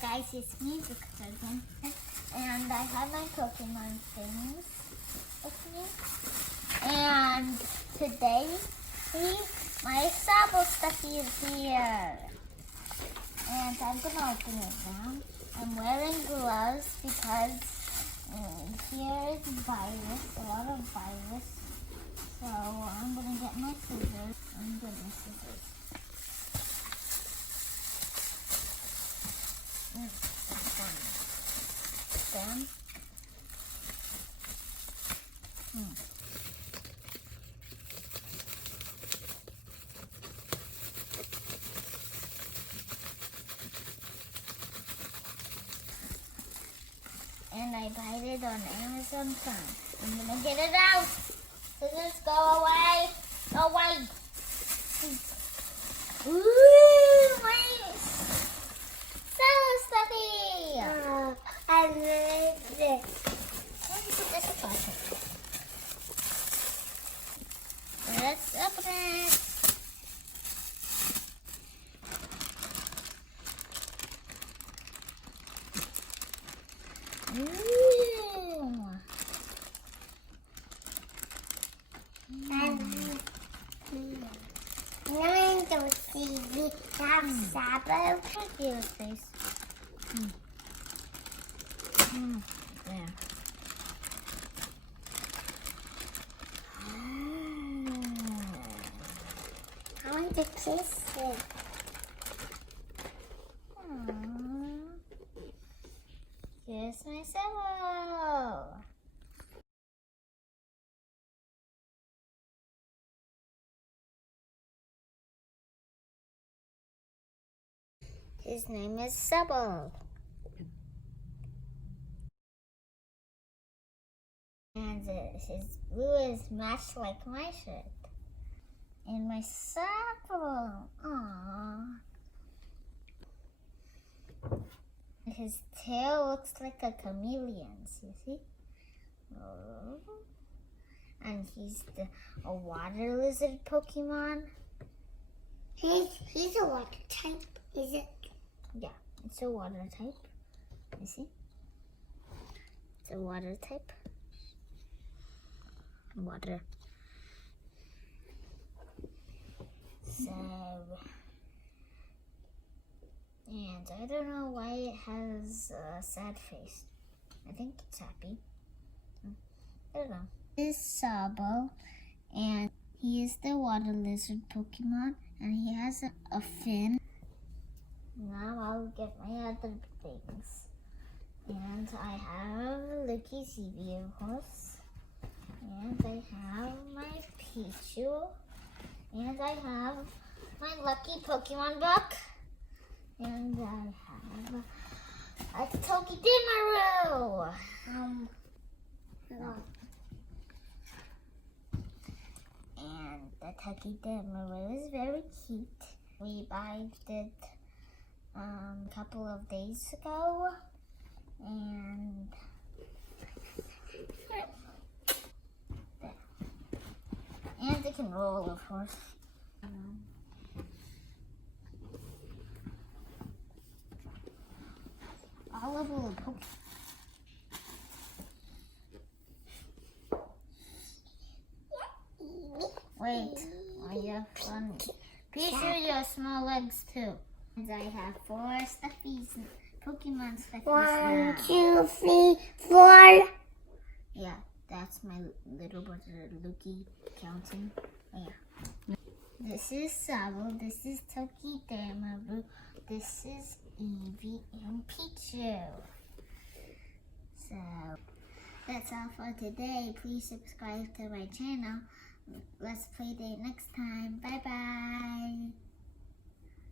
guys, it's me, again, and I have my Pokemon things with me. And today, my Sobble stuffy is here. And I'm gonna open it now. I'm wearing gloves because here is virus, a lot of virus. So I'm gonna get my scissors. Them. And I bought it on Amazon Prime. I'm gonna get it out. Scissors, go away. Go away. Ooh, nice. So stuffy. I love it. Let me put this apart. Let's open it. Ooh. I'm going to see the Sobble. Look at his face. There. I want to kiss it. Kiss my Sobble. His name is Sobble. And his blue is matched like my shirt. And my Sobble. Aww. His tail looks like a chameleon's, you see? Oh. And he's a water lizard Pokemon. He's a water type, is it? Yeah, it's a water type. You see? It's a water type. Water. So, and I don't know why it has a sad face. I think it's happy. I don't know. This is Sobble, and he is the water lizard Pokemon, and he has a fin. Now I'll get my other things. And I have Lucky's Eevee, of course. And I have my Pichu. And I have my Lucky Pokemon book. And I have a Tokidamaru. And the Tokidamaru is very cute. We bought it a couple of days ago. And it can roll, of course. All of the Pokemon. Wait, you have fun. Be sure you have small legs too. And I have 4 stuffies, Pokemon stuffies now. 1, 2, 3, 4. Yeah, that's my little brother Lucky counting. Yeah. This is Sobble, this is Tokidamaru, this is Eevee and Pichu. So, that's all for today. Please subscribe to my channel. Let's play date next time. Bye bye.